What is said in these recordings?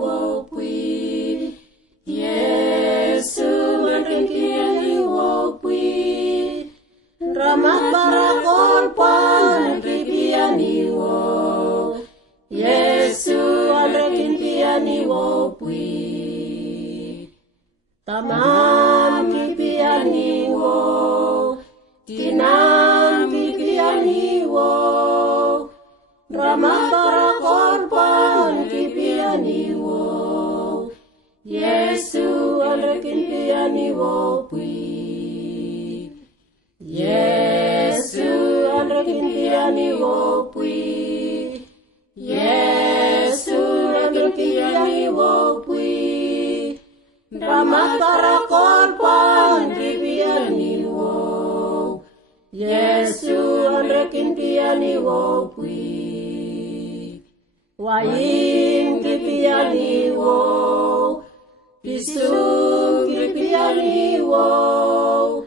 wo pui. Yesu andrekiani wo pui. Ramat barakol pan andrekiani wo. Yesu andrekiani wo pui. Tamam kipiani wo. Tinam kipiani wo. Ramat barakol pan kipiani wo. Yesu andrekiani wo pui. Yesu andrekiani wo pui. Yesu andrekiani wo pui. Ramat barakol pan kipiani wo. Yesu andrekiani wo pui. Wain kipiani wo. Pisum kipiani wo.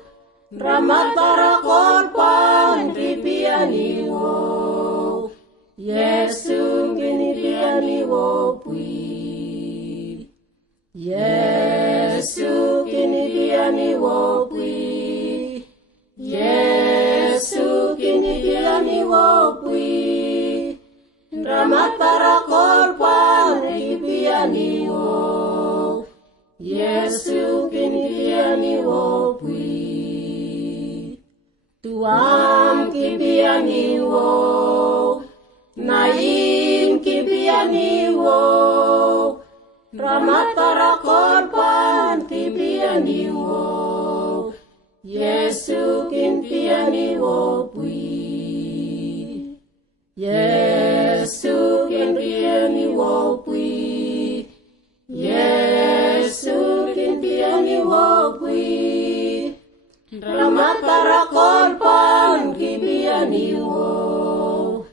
Ramat barakol pan kipiani wo. Yesu kipiani wo pui. Yesu kipiani wo pui. Yesu kipiani wo pui. Ramat barakol pan kipiani wo. Yesu kipiani wo pui. Tuam kipiani wo. Naim kipiani wo. Ramat barakol pan kipiani wo. Yesu kipiani wo pui. Yesu kipiani wo pui. Yesu kipiani wo pui. Ramat barakol pan kipiani wo.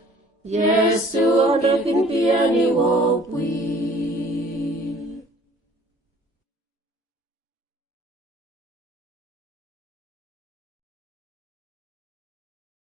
Yesu kipiani wo pui.